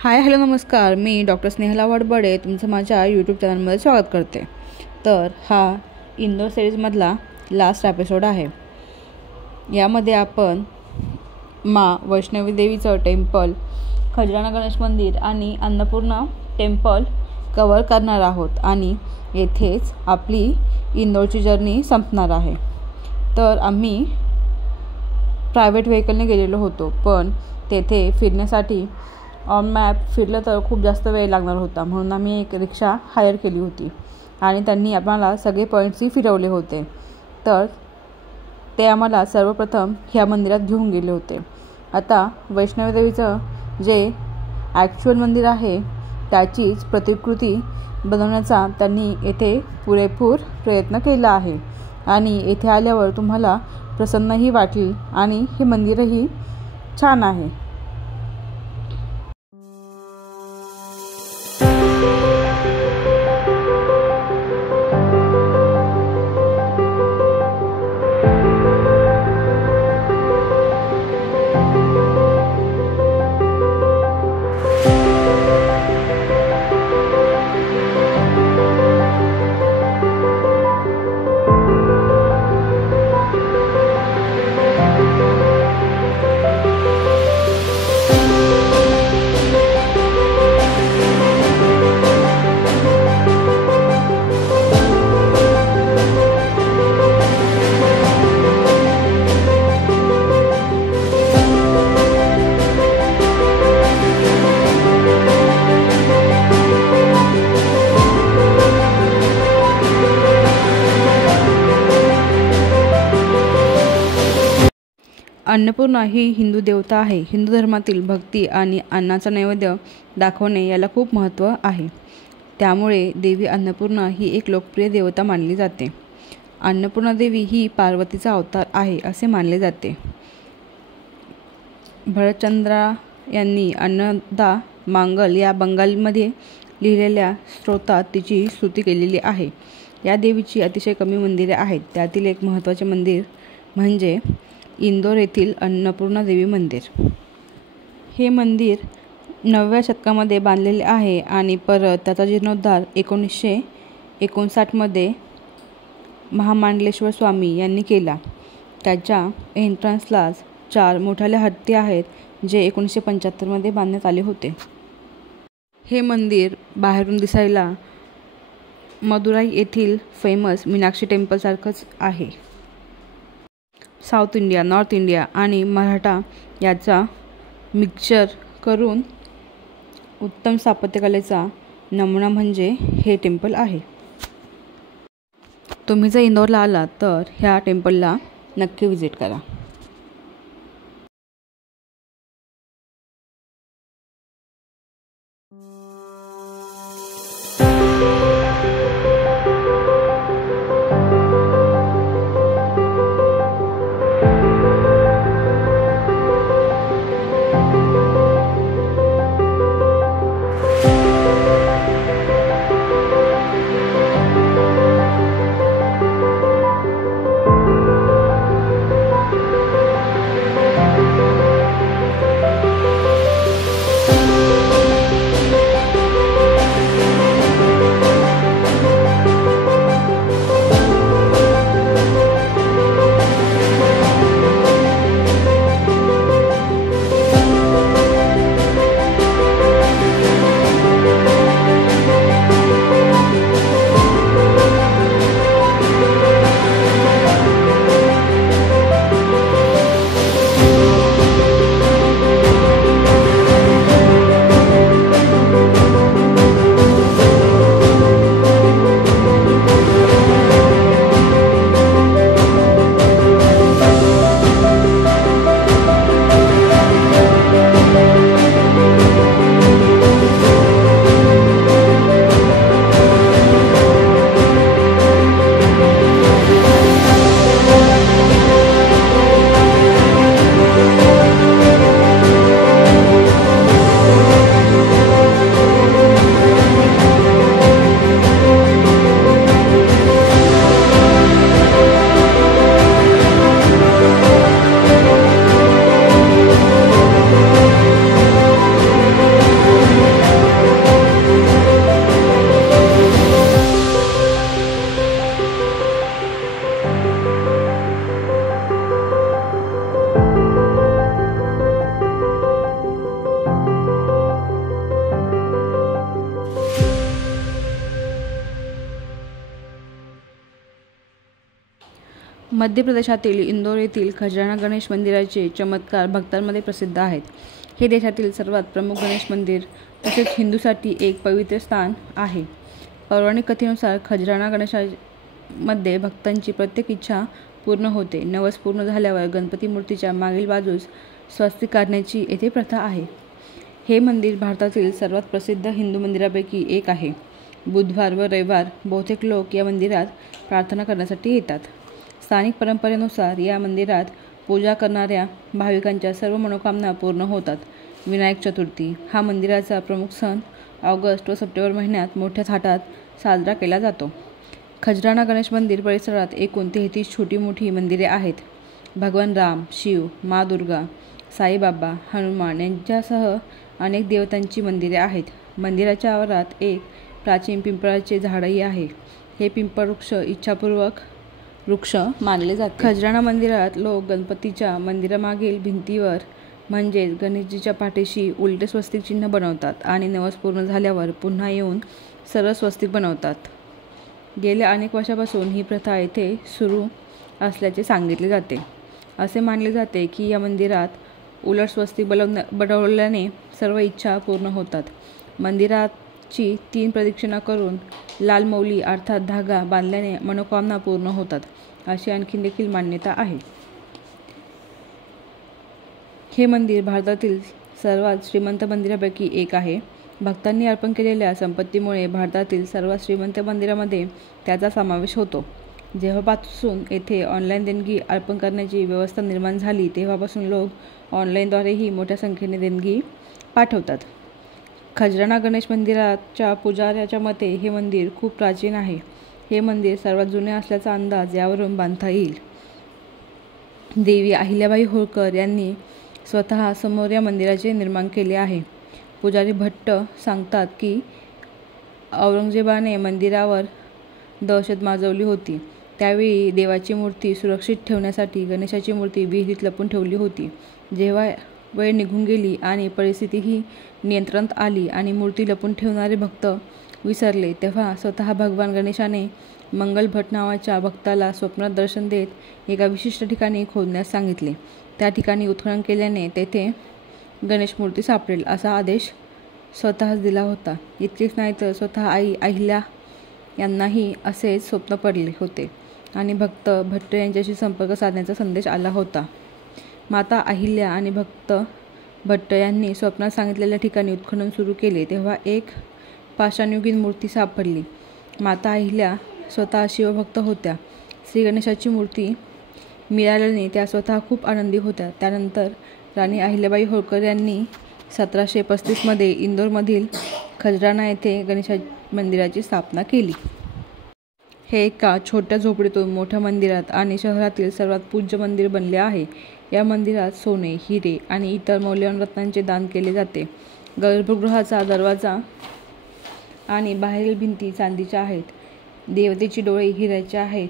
Hi hello नमस्कार, मी doctor Snehala वडबडे तुमचं माझ्या यूट्यूब चॅनलमध्ये स्वागत करते। तर हा इंदोर सिरीजमधला लास्ट एपिसोड आहे। यामध्ये आपण माँ वैष्णवी देवीचं टेम्पल, खजराना गणेश मंदिर आणि अन्नपूर्णा टेम्पल कव्हर करणार आहोत आणि येथेच आपली इंदोरची जर्नी संपणार आहे। तर आम्ही प्रायव्हेट व्हेकलने गेलेलो होतो, पण तेथे फिरण्यासाठी ऑन मॅप फिरलं तर खूप जास्त वेळ लागणार होता, म्हणून आम्ही एक रिक्षा हायर केली होती आणि त्यांनी आम्हाला सगळे पॉईंट्सही फिरवले होते। तर ते आम्हाला सर्वप्रथम ह्या मंदिरात घेऊन गेले होते। आता वैष्णवी देवीचं जे ॲक्च्युअल मंदिर आहे त्याचीच प्रतिकृती बनवण्याचा त्यांनी येथे पुरेपूर प्रयत्न केला आहे आणि येथे आल्यावर तुम्हाला प्रसन्नही वाटेल आणि हे मंदिरही छान आहे। अन्नपूर्णा ही हिंदू देवता आहे। हिंदू धर्मातील भक्ती आणि अन्नाचा नैवेद्य दाखवणे याला खूप महत्त्व आहे। त्यामुळे देवी अन्नपूर्णा ही एक लोकप्रिय देवता मानली जाते। अन्नपूर्णा देवी ही पार्वतीचा अवतार आहे असे मानले जाते। भरतचंद्रा यांनी अन्नदा मांगल या बंगालीमध्ये लिहिलेल्या स्तोत्रात तिची स्तुती केलेली आहे। या देवीची अतिशय कमी मंदिरे आहेत, त्यातील एक महत्त्वाचे मंदिर म्हणजे इंदोर येथील अन्नपूर्णा देवी मंदिर। हे मंदिर 9व्या शतकामध्ये बांधलेले आहे आणि परत त्याचा जीर्णोद्धार 1959 मध्ये महामंडलेश्वर स्वामी यांनी केला। त्याच्या एंट्रन्सलाच 4 मोठाले हत्ती आहेत जे 1975 मध्ये बांधण्यात आले होते। हे मंदिर बाहेरून दिसायला मदुराई येथील फेमस मीनाक्षी टेम्पलसारखंच आहे। साऊथ इंडिया, नॉर्थ इंडिया आणि मराठा याचा मिक्सचर करून उत्तम स्थापत्यकलेचा नमुना म्हणजे हे टेम्पल आहे। तुम्ही जर इंदोरला आलात तर ह्या टेम्पलला नक्की व्हिजिट करा। मध्य प्रदेशातील इंदोर येथील खजराना गणेश मंदिराचे चमत्कार भक्तांमध्ये प्रसिद्ध आहेत. हे देशातील सर्वात प्रमुख गणेश मंदिर तसेच हिंदूसाठी एक पवित्र स्थान आहे. पौराणिक कथेनुसार खजराना गणेशामध्ये भक्तांची प्रत्येक इच्छा पूर्ण होते. नवस पूर्ण झाल्यावर गणपती मूर्तीच्या मागील बाजूस स्वस्तिक काढण्याची येथे प्रथा आहे. हे मंदिर भारतातील सर्वात प्रसिद्ध हिंदू मंदिरांपैकी एक आहे. बुधवार व रविवार बहुतेक लोक या मंदिरात प्रार्थना करण्यासाठी येतात. स्थानिक परंपरेनुसार या मंदिरात पूजा करणाऱ्या भाविकांच्या सर्व मनोकामना पूर्ण होतात. विनायक चतुर्थी हा मंदिराचा प्रमुख सण ऑगस्ट व सप्टेंबर महिन्यात मोठ्या थाटात साजरा केला जातो. खजराना गणेश मंदिर परिसरात एकूण 33 छोटी मोठी मंदिरे आहेत. भगवान राम, शिव, माँ दुर्गा, साईबाबा, हनुमान यांच्यासह अनेक देवतांची मंदिरे आहेत. मंदिराच्या आवारात एक प्राचीन पिंपळाचे झाडही आहे. हे पिंपळ वृक्ष इच्छापूर्वक वृक्ष मानले जाते. खजराना मंदिरात लोक गणपतीच्या मंदिरामागील भिंतीवर म्हणजेच गणेशजीच्या पाठीशी उलटे स्वस्तिक चिन्ह बनवतात आणि नवस पूर्ण झाल्यावर पुन्हा येऊन सरळ स्वस्तिक बनवतात. गेल्या अनेक वर्षापासून ही प्रथा येथे सुरू असल्याचे सांगितले जाते. असे मानले जाते की या मंदिरात उलट स्वस्तिक बनवल्याने सर्व इच्छा पूर्ण होतात. मंदिराची 3 प्रदक्षिणा करून लाल मौली अर्थात धागा बांधल्याने मनोकामना पूर्ण होतात, अशी आणखी देखील मान्यता आहे. हे मंदिर भारतातील सर्वात श्रीमंत मंदिरांपैकी एक आहे. भक्तांनी अर्पण केलेल्या संपत्तीमुळे भारतातील सर्वात श्रीमंत मंदिरांमध्ये त्याचा समावेश होतो. जेव्हापासून येथे ऑनलाईन देणगी अर्पण करण्याची व्यवस्था निर्माण झाली तेव्हापासून लोक ऑनलाईनद्वारेही मोठ्या संख्येने देणगी पाठवतात. खजराना गणेश मंदिराच्या पुजाऱ्याच्या मते हे मंदिर खूप प्राचीन आहे. हे मंदिर सर्वात जुने असल्याचा अंदाज यावरून बांधता येईल. देवी अहिल्याबाई होळकर यांनी स्वतः समोर या मंदिराचे निर्माण केले आहे. पुजारी भट्ट सांगतात की औरंगजेबाने मंदिरावर दहशत माजवली होती. त्यावेळी देवाची मूर्ती सुरक्षित ठेवण्यासाठी गणेशाची मूर्ती विहिरीत लपून ठेवली होती. जेव्हा वेळ निघून गेली आणि परिस्थितीही नियंत्रणात आली आणि मूर्ती लपून ठेवणारे भक्त विसरले तेव्हा स्वतः भगवान गणेशाने मंगल भट्ट नावाच्या भक्ताला स्वप्नात दर्शन देत एका विशिष्ट ठिकाणी खोदण्यास सांगितले. त्या ठिकाणी उत्खनन केल्याने तेथे गणेश मूर्ती सापडेल असा आदेश स्वतःच दिला होता. इतकेच नाही तर स्वतः आई अहिल्या यांनाही असेच स्वप्न पडले होते आणि भक्त भट्ट यांच्याशी संपर्क साधण्याचा संदेश आला होता. माता अहिल्या आणि भक्त भट्ट यांनी स्वप्नात सांगितलेल्या ठिकाणी उत्खनन सुरू केले तेव्हा एक पाषाणयुगीन मूर्ती सापडली. माता अहिल्या स्वतः शिवभक्त होत्या. श्री गणेशाची मूर्ती मिळाल्याने त्या स्वतः खूप आनंदी होत्या. त्यानंतर राणी अहिल्याबाई होळकर यांनी 1735 मध्ये इंदोरमधील खजराना येथे गणेश मंदिराची स्थापना केली. हे एका छोट्या झोपडीतून मोठ्या मंदिरात आणि शहरातील सर्वात पूज्य मंदिर बनले आहे. या मंदिरात सोने, हिरे आणि इतर मौल्यवान रत्नांचे दान केले जाते. गर्भगृहाचा दरवाजा आणि बाहेरील भिंती चांदीच्या आहेत. देवतेची डोळे हिऱ्याचे आहेत.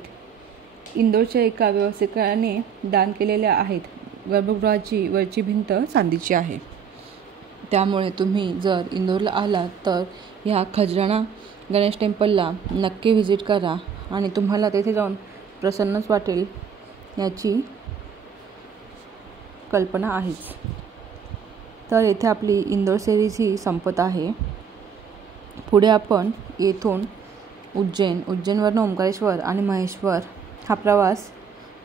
इंदोरच्या एका व्यावसायिकाने दान केलेल्या आहेत. गर्भगृहाची वरची भिंत चांदीची आहे. त्यामुळे तुम्ही जर इंदोरला आलात तर ह्या खजराना गणेश टेम्पलला नक्की व्हिजिट करा आणि तुम्हाला तेथे जाऊन प्रसन्नच वाटेल याची कल्पना आहेच. तर येथे आपली इंदोर सिरीज ही संपत आहे. पुढे आपण येथून उज्जैनवरून ओंकारेश्वर आणि महेश्वर हा प्रवास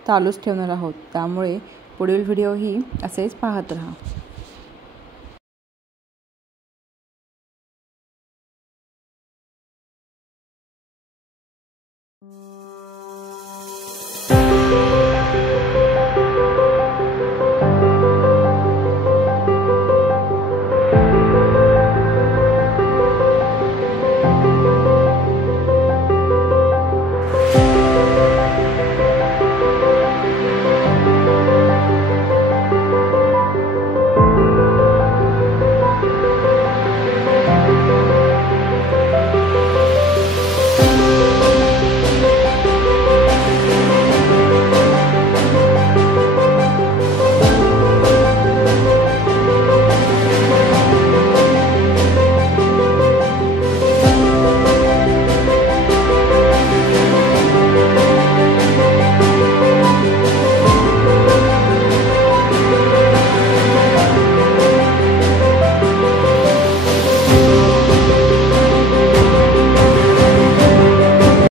चालूच ठेवणार आहोत. त्यामुळे पुढील व्हिडिओही असेच पाहत राहा.